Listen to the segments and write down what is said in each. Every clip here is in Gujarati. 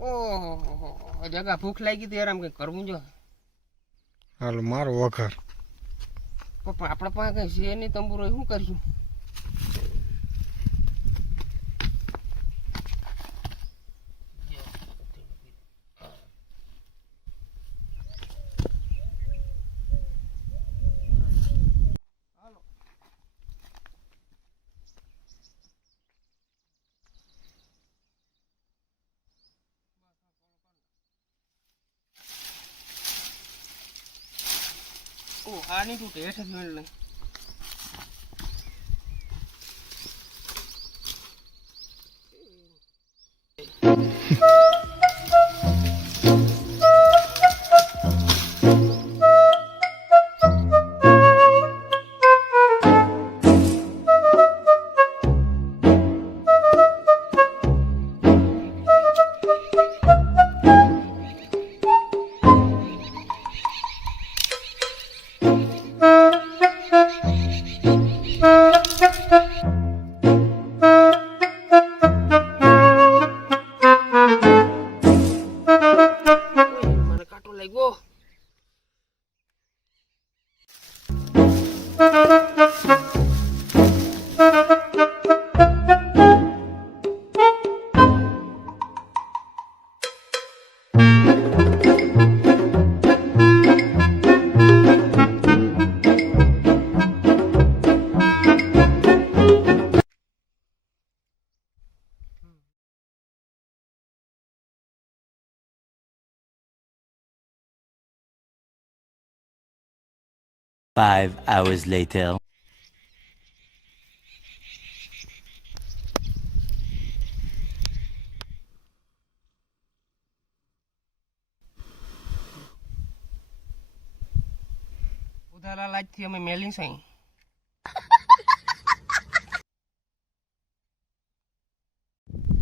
ઓહો જગા ભૂખ લાગી હતી આરામ કઈ કરવું જો હાલ મારો વઘાર પણ આપણા પાસે કઈ છે નહીં તંબુરો શું કર્યું આ નહીં તૂટે હેઠ જ મેળ લઈ Five hours later. ઉધાલા લાજથી અમે મેલી છે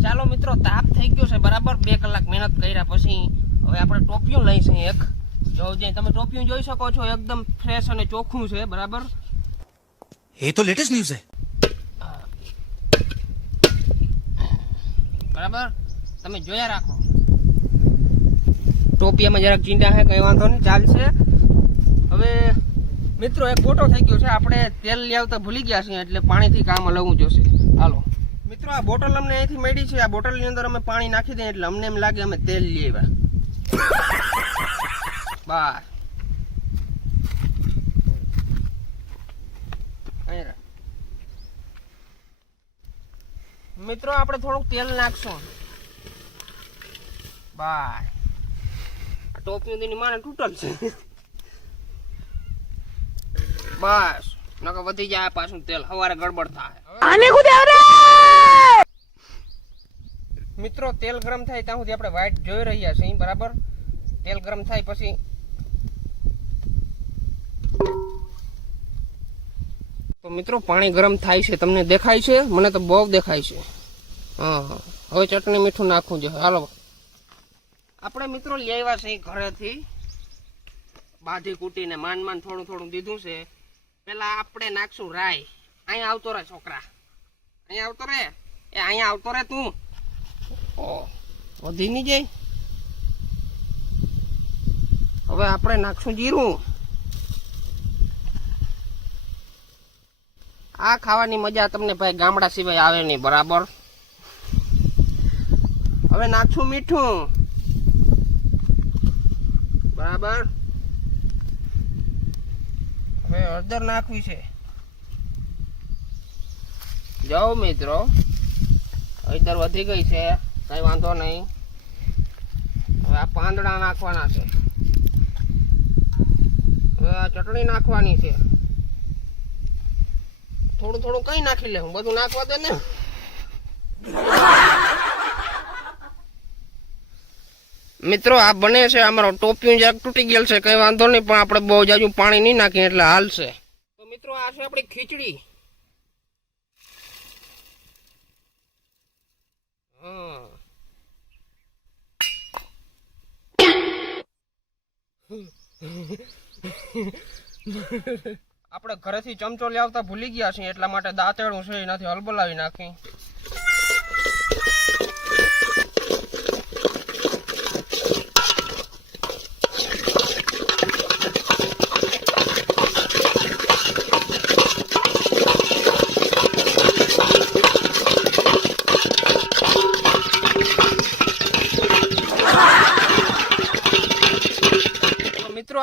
ચાલો મિત્રો તાપ થઈ ગયો છે બરાબર 2 કલાક મહેનત કર્યા પછી હવે આપણે ટોપિયું લઈશું એક જો જે તમે ટોપિયું જોઈ શકો છો એકદમ ફ્રેશ અને ચોખ્ખું છે બરાબર ये तो लेटेस्ट न्यूज़ है. બરાબર તમે જોયા રાખો ટોપિયામાં જરાક ચીંડા છે કઈ વાંધો નહીં ચાલશે હવે મિત્રો એક ફોટો થઈ ગયો છે આપણે તેલ લઈ આવતા ભૂલી ગયા છીએ એટલે પાણીથી કામ લેવું જોશે હાલો મિત્રો આ બોટલ અમને અહીંથી મળી છે આ બોટલની અંદર અમે પાણી નાખી દઈએ એટલે અમને એમ લાગે અમે તેલ લઈ આવ્યા બસ મિત્રો આપણે થોડુંક તેલ નાખશું બસ ટોપિયું માને તૂટલ છે બસ નકર વધી જાય પાછું તેલ સવારે ગડબડ થાય મિત્રો તેલ ગરમ થાય ત્યાં સુધી આપણે વાઈટ જોઈ રહ્યા છીએ બરાબર તેલ ગરમ થાય પછી તો મિત્રો પાણી ગરમ થાય છે તમને દેખાય છે મને તો બહુ દેખાય છે હા હવે ચટણી મીઠું નાખવું છે હાલો આપણે મિત્રો લઈ આવ્યા છે ઘરેથી બાધી કૂટીને માંડ થોડું થોડું દીધું છે પેલા આપણે નાખશું રાઈ અહીંયા આવતો રે છોકરા અહીંયા આવતો રે એ અહીંયા આવતો રે તું વધી નહીં જાય હવે આપણે નાખશું જીરું આ ખાવાની મજા તમને ભાઈ ગામડા સિવાય આવે નહીં બરાબર હવે નાખશું મીઠું બરાબર હવે હળદર નાખવી છે જાઓ મિત્રો હળદર વધી ગઈ છે કઈ વાંધો નહીં હવે આ પાંદડા નાખવાના છે હવે આ ચટણી નાખવાની છે થોડું થોડું કઈ નાખી લે હું બધું નાખવા દે ને મિત્રો આ બને છે અમારો ટોપિયું જરાક તૂટી ગયેલ છે કઈ વાંધો નહીં પણ આપણે બહુ જાજુ પાણી નહીં નાખીએ એટલે હાલશે તો મિત્રો આ છે આપણી ખીચડી આપણે ઘરેથી ચમચો લઈ આવતા ભૂલી ગયા છીએ એટલા માટે દાંતેડું છે એનાથી હલબલાવી નાખી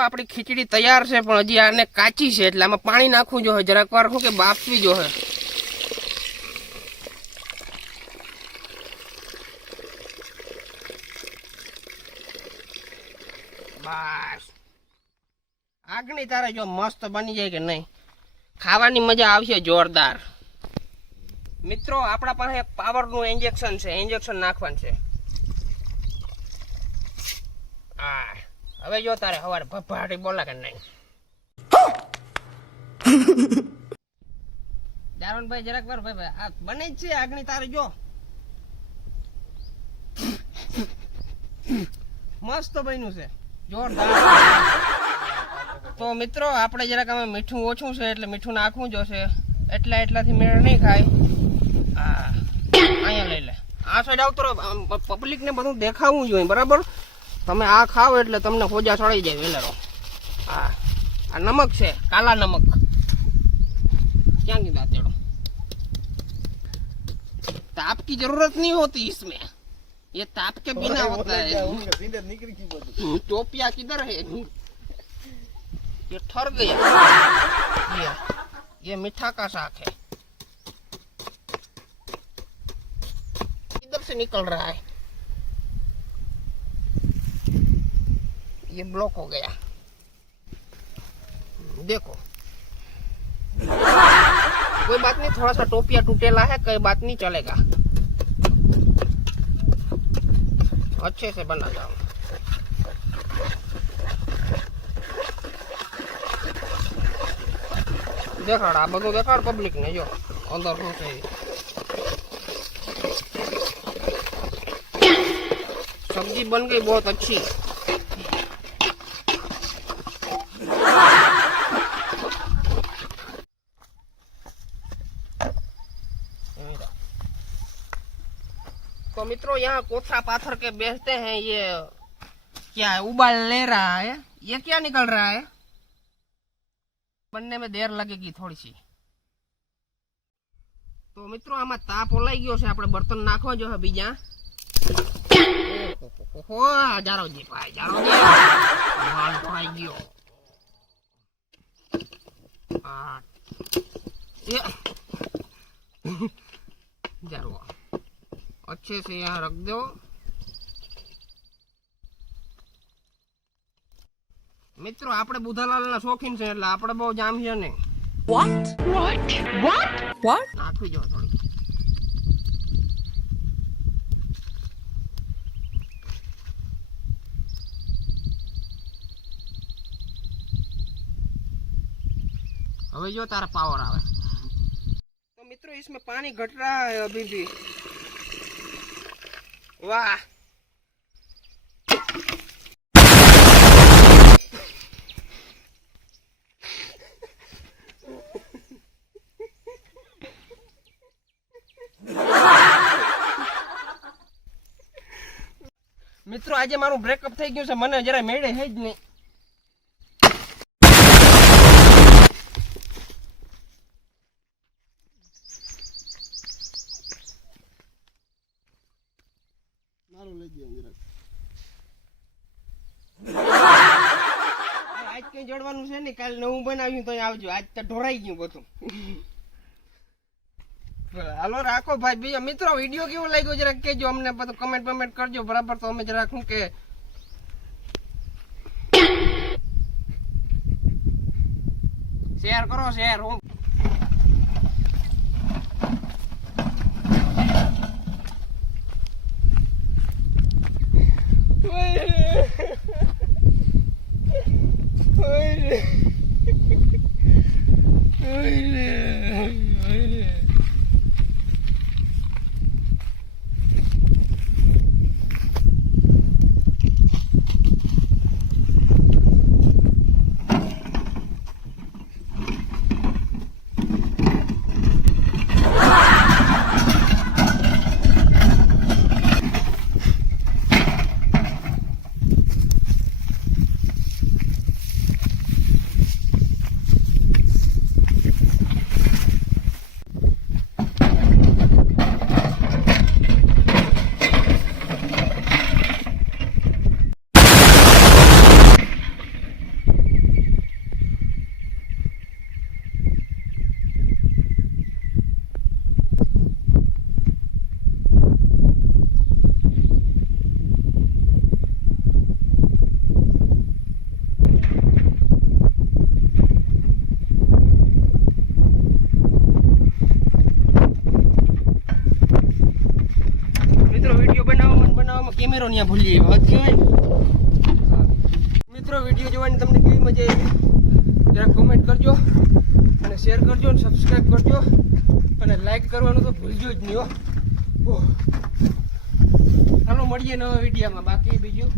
આપણી ખીચડી તૈયાર છે, પણ હજી આને કાચી છે એટલે આમાં પાણી નાખવું જોઈએ, જરાક વાર શું કે બાફવી જોઈએ. બસ આગની તારે જો મસ્ત બની જાય કે નહીં, ખાવાની મજા આવશે જોરદાર. મિત્રો આપણા પાસે એક પાવરનું ઇન્જેક્શન છે, ઇન્જેક્શન નાખવાનું છે. હા હવે જો તારે સવારે ભભાટી બોલા કે નહીં. દારૂણભાઈ જરાક વાર ભાઈ આ બને જ છે આગની તારે જો મસ્ત બન્યું છે જોરદાર. તો મિત્રો આપણે જરાક આમાં મીઠું ઓછું છે એટલે મીઠું નાખવું જોશે, એટલાથી મેળ નહીં ખાય. હા અહીંયા લઈ લે, આ સાઈડ આવતો પબ્લિકને બધું દેખાવું જોઈએ બરાબર. તમે આ ખાઓ એટલે તમને ખોજા ચડી જાય વેલેરો. હા આ નમક છે, કાલા નમક. ક્યાં કીધા તેડો, ताप की जरूरत नहीं होती इसमें, ये ताप के बिना होता है. टोपिया किधर है, ये ठर गया. ये मीठा का साग है, इधर से निकल रहा है, ये ब्लॉक हो गया. देखो कोई बात नहीं, थोड़ा सा टोपिया टूटेला है, कोई बात नहीं, चलेगा. अच्छे से बना जाओ. देखाड़ आ બધું દેખાડ પબ્લિક ને જો અંદર શું છે. सब्जी बन गई बहुत अच्छी. तो मित्रों यहाँ कोठा पाथर के बेचते हैं, ये क्या है, उबाल ले रहा है. ये क्या निकल रहा है, बनने में देर लगेगी थोड़ी सी. तो मित्रों आमा ताप ओलाई गयो छे, आपणे बर्तन नाखवा जो है बीजा. ओहो जारोजी भाई, जारोजी माल भाई गयो. आ ये जारो अच्छे से यहाँ रख दो. मित्रों आपणे बुधालाल ना शौकीन छे એટલે આપણે બહુ જામીએ ને. what નાખી જો થોડી. હવે જો તારા પાવર આવે. तो मित्रों इसमें पानी घट रहा है अभी भी. वाह मित्रों आज मारू ब्रेकअप થઈ ગયું છે, મને જરા મેળે છે જ નહીં. આજ કઈ જડવાનું છે ને, કાલ નવું બનાવ્યું તો આવજો. આજ તો ઢોરાઈ ગયું બધું. હાલો રાખો ભાઈ. બીજો મિત્રો વિડીયો કેવો લાગ્યો જરાક કહેજો અમને, બધું કમેન્ટ કરજો બરાબર. તો અમે જરાક શું કે શેર કરો, શેર. હું કેમેરો ત્યાં ભૂલી જાય વાત કહેવાય ને. મિત્રો વિડીયો જોવાની તમને કેવી મજા આવી જરા કોમેન્ટ કરજો અને શેર કરજો અને સબસ્ક્રાઈબ કરજો અને લાઈક કરવાનું તો ભૂલજો જ નહીં હો. ચાલો મળીએ નવા વિડીયોમાં બાકી બીજું